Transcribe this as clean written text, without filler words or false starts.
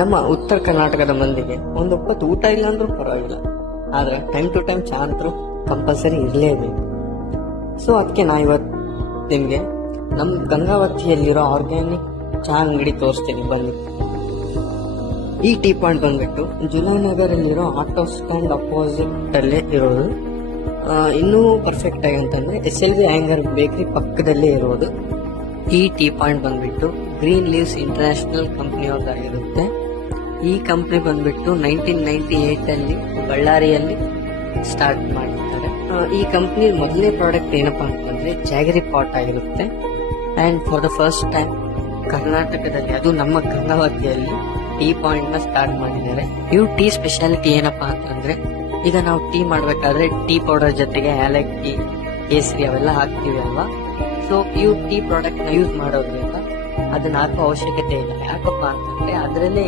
ನಮ್ಮ ಉತ್ತರ ಕರ್ನಾಟಕದ ಮಂದಿಗೆ ಒಂದು ಹೊತ್ತು ಊಟ ಇಲ್ಲ ಅಂದ್ರೂ ಪರವಾಗಿಲ್ಲ, ಆದ್ರೆ ಟೈಮ್ ಟು ಟೈಮ್ ಚಹಾ ಅಂತೂ ಕಂಪಲ್ಸರಿ ಇರಲೇಬೇಕು. ಸೊ ಅದಕ್ಕೆ ನಾ ಇವತ್ತು ನಿಮಗೆ ನಮ್ಮ ಗಂಗಾವತಿಯಲ್ಲಿರೋ ಆರ್ಗ್ಯಾನಿಕ್ ಚಹಾ ಅಂಗಡಿ ತೋರಿಸ್ತೀನಿ ಬನ್ನಿ. ಈ ಟೀ ಪಾಯಿಂಟ್ ಬಂದ್ಬಿಟ್ಟು ಜುಲೈ ನಗರಲ್ಲಿರೋ ಆಟೋ ಸ್ಟ್ಯಾಂಡ್ ಅಪೋಸಿಟ್ ಅಲ್ಲೇ ಇರೋದು. ಇನ್ನೂ ಪರ್ಫೆಕ್ಟ್ ಆಗಿ ಅಂತಂದ್ರೆ SLV ಆಂಗರ್ ಬೇಕರಿ ಪಕ್ಕದಲ್ಲೇ ಇರೋದು. ಈ ಟೀ ಪಾಯಿಂಟ್ ಬಂದ್ಬಿಟ್ಟು ಗ್ರೀನ್ ಲೀವ್ಸ್ ಇಂಟರ್ನ್ಯಾಷನಲ್ ಕಂಪ್ನಿಯವ್ರದ್ದಾಗಿರುತ್ತೆ. ಈ ಕಂಪ್ನಿ ಬಂದ್ಬಿಟ್ಟು 1998 ಅಲ್ಲಿ ಬಳ್ಳಾರಿಯಲ್ಲಿ ಸ್ಟಾರ್ಟ್ ಮಾಡಿರ್ತಾರೆ. ಈ ಕಂಪ್ನಿ ಮೊದಲನೇ ಪ್ರಾಡಕ್ಟ್ ಏನಪ್ಪಾ ಅಂತಂದ್ರೆ ಜಾಗರಿ ಪಾಟ್ ಆಗಿರುತ್ತೆ. And for the first time ಕರ್ನಾಟಕದಲ್ಲಿ, ಅದು ನಮ್ಮ ಗಂಗಾವತಿಯಲ್ಲಿ ಟೀ ಪಾಯಿಂಟ್ ನ ಸ್ಟಾರ್ಟ್ ಮಾಡಿದ್ದಾರೆ. ಇವು ಟೀ ಸ್ಪೆಷಾಲಿಟಿ ಏನಪ್ಪಾ ಅಂತಂದ್ರೆ, ಈಗ ನಾವು ಟೀ ಮಾಡ್ಬೇಕಾದ್ರೆ ಟೀ ಪೌಡರ್ ಜೊತೆಗೆ ಏಲಕ್ಕಿ, ಕೇಸರಿ ಅವೆಲ್ಲ ಹಾಕ್ತಿವಿ ಅಲ್ವಾ. ಸೊ ಇವು ಟೀ ಪ್ರಾಡಕ್ಟ್ ನ ಯೂಸ್ ಮಾಡೋದ್ರಿಂದ ಅದನ್ನ ಹಾಕೋ ಅವಶ್ಯಕತೆ ಇಲ್ಲ. ಯಾಕಪ್ಪ ಅಂತಂದ್ರೆ ಅದರಲ್ಲೇ